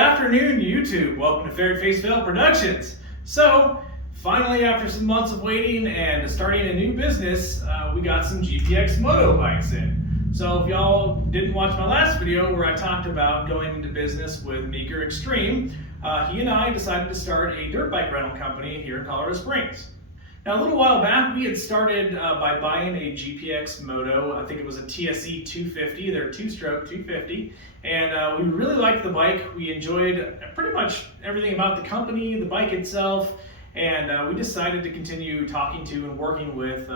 afternoon, YouTube. Welcome to Fair Face Fail Productions. So, finally, after some months of waiting and starting a new business, we got some GPX Moto bikes in. So, if y'all didn't watch my last video where I talked about going into business with Meeker Extreme, he and I decided to start a dirt bike rental company here in Colorado Springs. Now, a little while back, we had started by buying a GPX Moto. I think it was a TSE 250, their two-stroke 250, and we really liked the bike. We enjoyed pretty much everything about the company, the bike itself, and we decided to continue talking to and working with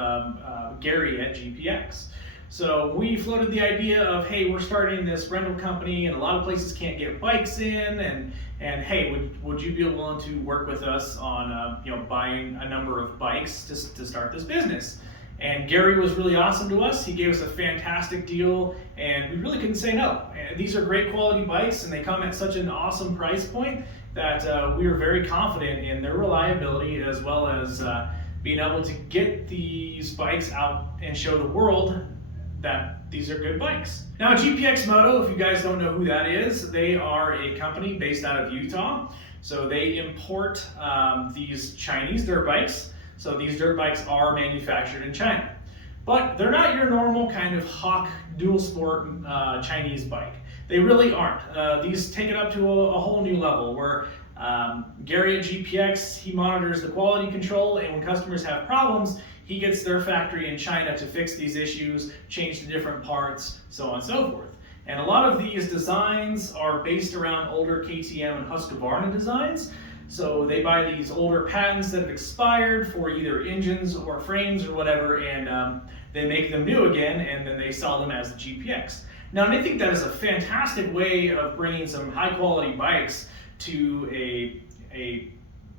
Gary at GPX. So we floated the idea of, hey, we're starting this rental company and a lot of places can't get bikes in, and hey, would you be willing to work with us on buying a number of bikes to start this business? And Gary was really awesome to us. He gave us a fantastic deal and we really couldn't say no. And these are great quality bikes and they come at such an awesome price point that we are very confident in their reliability, as well as being able to get these bikes out and show the world that these are good bikes. Now, GPX Moto, if you guys don't know who that is, they are a company based out of Utah. So they import these Chinese dirt bikes. So these dirt bikes are manufactured in China. But they're not your normal kind of Hawk dual sport Chinese bike. They really aren't. These take it up to a whole new level where Gary at GPX, he monitors the quality control, and when customers have problems, he gets their factory in China to fix these issues, change the different parts, so on and so forth. And a lot of these designs are based around older KTM and Husqvarna designs. So they buy these older patents that have expired for either engines or frames or whatever, and they make them new again, and then they sell them as the GPX. Now, and I think that is a fantastic way of bringing some high quality bikes to a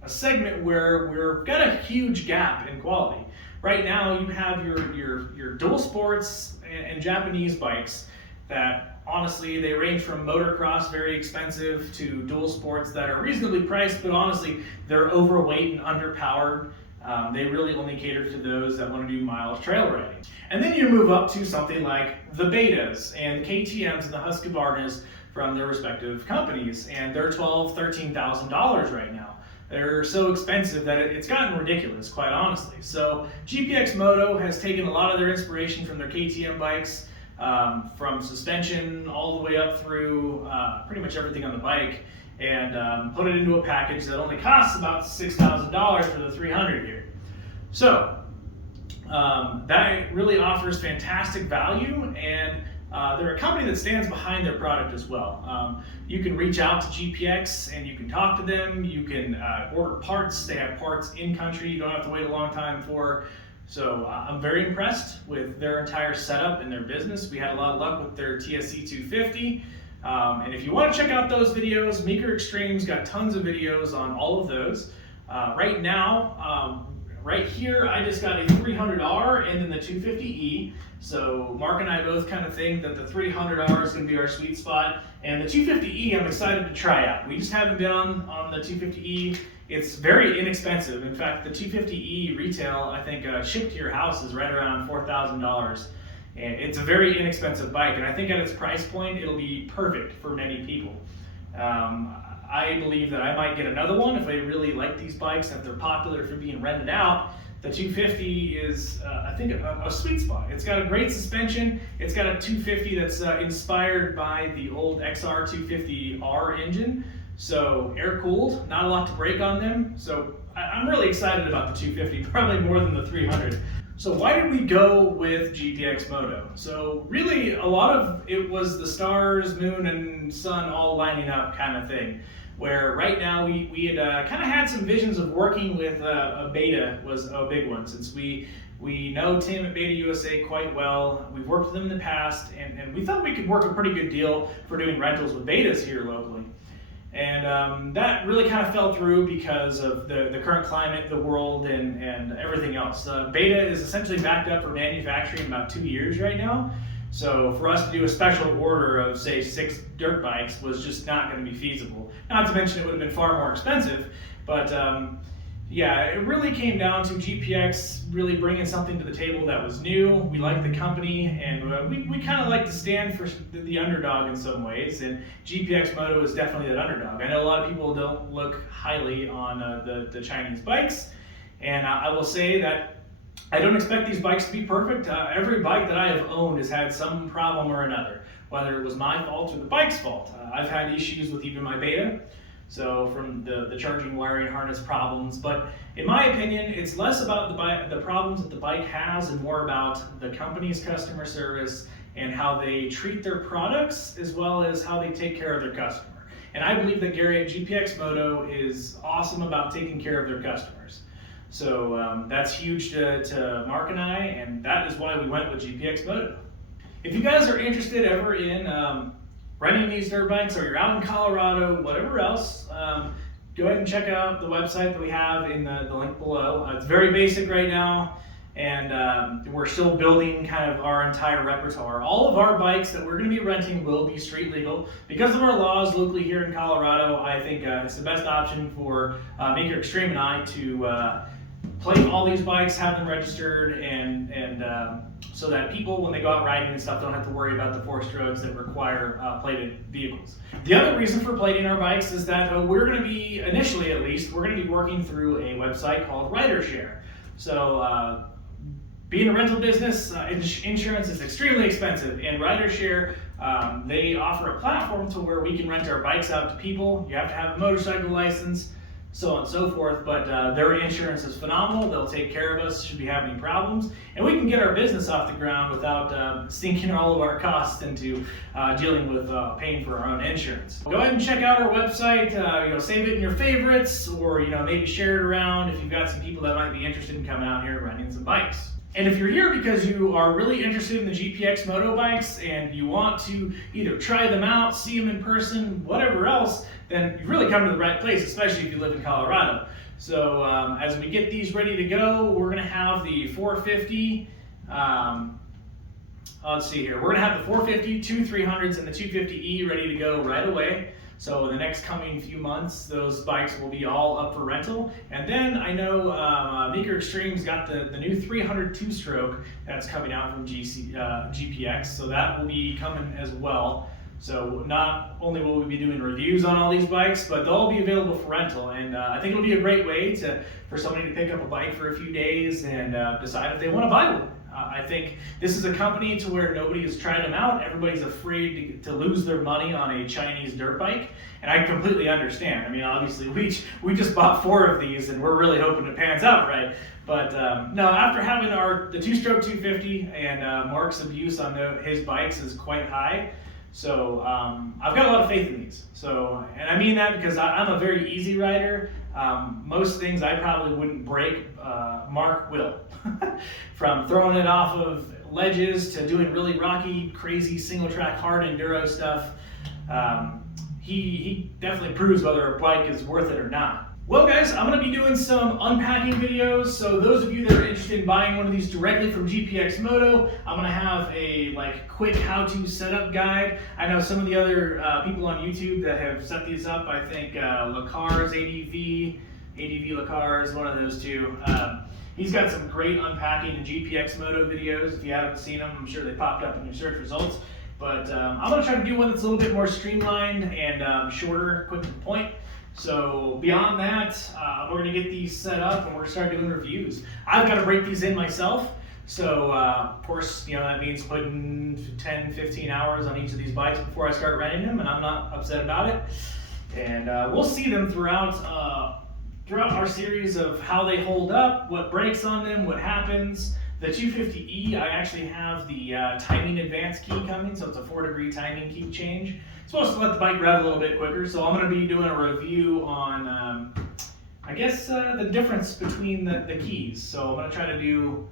segment where we've got a huge gap in quality. Right now, you have your dual sports and Japanese bikes that honestly, they range from motocross, very expensive, to dual sports that are reasonably priced, but honestly, they're overweight and underpowered. They really only cater to those that want to do miles trail riding. And then you move up to something like the Betas and the KTMs and the Husqvarnas from their respective companies, and they're $12,000, $13,000 right now. They're so expensive that it's gotten ridiculous, quite honestly. So GPX Moto has taken a lot of their inspiration from their KTM bikes, from suspension all the way up through pretty much everything on the bike, and put it into a package that only costs about $6,000 for the 300 here. So that really offers fantastic value, and they're a company that stands behind their product as well. You can reach out to GPX and you can talk to them. You can order parts. They have parts in country you don't have to wait a long time for. So I'm very impressed with their entire setup and their business. We had a lot of luck with their TSE 250. And if you want to check out those videos, Meeker Extreme's got tons of videos on all of those. Right now, right here, I just got a 300R and then the 250E. So Mark and I both kind of think that the 300R is going to be our sweet spot. And the 250E, I'm excited to try out. We just haven't been on the 250E. It's very inexpensive. In fact, the 250E retail, I think shipped to your house is right around $4,000. And it's a very inexpensive bike. And I think at its price point, it'll be perfect for many people. I believe that I might get another one if I really like these bikes and if they're popular for being rented out. The 250 is, I think, a sweet spot. It's got a great suspension. It's got a 250 that's inspired by the old XR 250R engine. So air-cooled, not a lot to break on them. So I'm really excited about the 250, probably more than the 300. So why did we go with GPX Moto? So really, a lot of it was the stars, moon, and sun all lining up kind of thing. Where right now we had kind of had some visions of working with a Beta was a big one, since we know Tim at Beta USA quite well. We've worked with them in the past, and we thought we could work a pretty good deal for doing rentals with Betas here locally. And that really kind of fell through because of the current climate, the world, and everything else. Beta is essentially backed up for manufacturing in about 2 years right now. So for us to do a special order of, say, 6 dirt bikes was just not going to be feasible. Not to mention it would have been far more expensive, but yeah, it really came down to GPX really bringing something to the table that was new. We like the company, and we kind of like to stand for the underdog in some ways, and GPX Moto is definitely that underdog. I know a lot of people don't look highly on the Chinese bikes, and I will say that I don't expect these bikes to be perfect. Every bike that I have owned has had some problem or another, whether it was my fault or the bike's fault. I've had issues with even my Beta, so from the charging wiring harness problems, but in my opinion, it's less about the problems that the bike has and more about the company's customer service and how they treat their products as well as how they take care of their customer. And I believe that Gary at GPX Moto is awesome about taking care of their customers. So that's huge to Mark and I, and that is why we went with GPX Moto. If you guys are interested ever in renting these dirt bikes, or you're out in Colorado, whatever else, go ahead and check out the website that we have in the link below. It's very basic right now, and we're still building kind of our entire repertoire. All of our bikes that we're going to be renting will be street legal. Because of our laws locally here in Colorado, I think it's the best option for Maker Extreme and I to plate all these bikes, have them registered, and so that people, when they go out riding and stuff, don't have to worry about the force strokes that require plated vehicles. The other reason for plating our bikes is that we're going to be, initially at least, we're going to be working through a website called RiderShare. So being a rental business, insurance is extremely expensive, and RiderShare, they offer a platform to where we can rent our bikes out to people. You have to have a motorcycle license, so on and so forth, but their insurance is phenomenal. They'll take care of us should we have any problems, and we can get our business off the ground without sinking all of our costs into dealing with paying for our own insurance. Go ahead and check out our website, save it in your favorites, or maybe share it around if you've got some people that might be interested in coming out here and renting some bikes. And if you're here because you are really interested in the GPX Moto bikes and you want to either try them out, see them in person, whatever else, then you've really come to the right place, especially if you live in Colorado. So as we get these ready to go, we're going to have the 450, let's see here, we're going to have the 450, two 300s, and the 250E ready to go right away. So in the next coming few months, those bikes will be all up for rental. And then I know Maker Extreme's got the new 300 two-stroke that's coming out from GPX, so that will be coming as well. So not only will we be doing reviews on all these bikes, but they'll all be available for rental. And I think it'll be a great way for somebody to pick up a bike for a few days and decide if they want to buy one. I think this is a company to where nobody has tried them out. Everybody's afraid to lose their money on a Chinese dirt bike, and I completely understand. I mean, obviously, we just bought 4 of these, and we're really hoping it pans out right. But no, after having the two-stroke 250 and Mark's abuse on his bikes is quite high. So I've got a lot of faith in these. So, and I mean that because I'm a very easy rider. Most things I probably wouldn't break, Mark will. From throwing it off of ledges to doing really rocky, crazy single track hard enduro stuff. He definitely proves whether a bike is worth it or not. Well guys, I'm going to be doing some unpacking videos, so those of you that are interested in buying one of these directly from GPX Moto, I'm going to have a quick how-to setup guide. I know some of the other people on YouTube that have set these up, I think Lacar's ADV Lacar's, one of those two. He's got some great unpacking and GPX Moto videos. If you haven't seen them, I'm sure they popped up in your search results. But I'm going to try to do one that's a little bit more streamlined and shorter, quick to the point. So beyond that, we're going to get these set up and we're going to start doing reviews. I've got to break these in myself. So of course, that means putting 10, 15 hours on each of these bikes before I start renting them, and I'm not upset about it. And we'll see them throughout our series of how they hold up, what breaks on them, what happens. The 250E, I actually have the timing advance key coming, so it's a 4-degree timing key change. It's supposed to let the bike rev a little bit quicker, so I'm going to be doing a review on, the difference between the keys. So I'm going to try to do,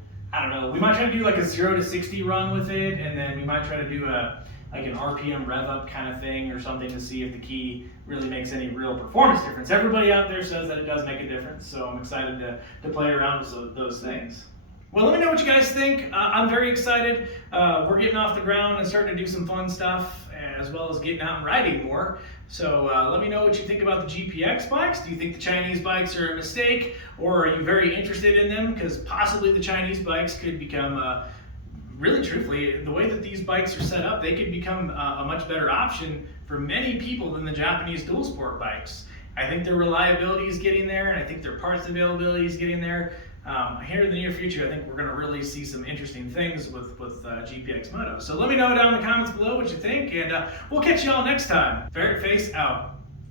we might try to do like a 0 to 60 run with it, and then we might try to do an RPM rev up kind of thing or something to see if the key really makes any real performance difference. Everybody out there says that it does make a difference, so I'm excited to play around with those things. Well, let me know what you guys think. I'm very excited. We're getting off the ground and starting to do some fun stuff, as well as getting out and riding more. So let me know what you think about the GPX bikes. Do you think the Chinese bikes are a mistake, or are you very interested in them? Because possibly the Chinese bikes could become, really truthfully, the way that these bikes are set up, they could become a much better option for many people than the Japanese dual sport bikes. I think their reliability is getting there, and I think their parts availability is getting there. Here in the near future, I think we're going to really see some interesting things with GPX Moto. So let me know down in the comments below what you think, and we'll catch you all next time. Ferret Face out.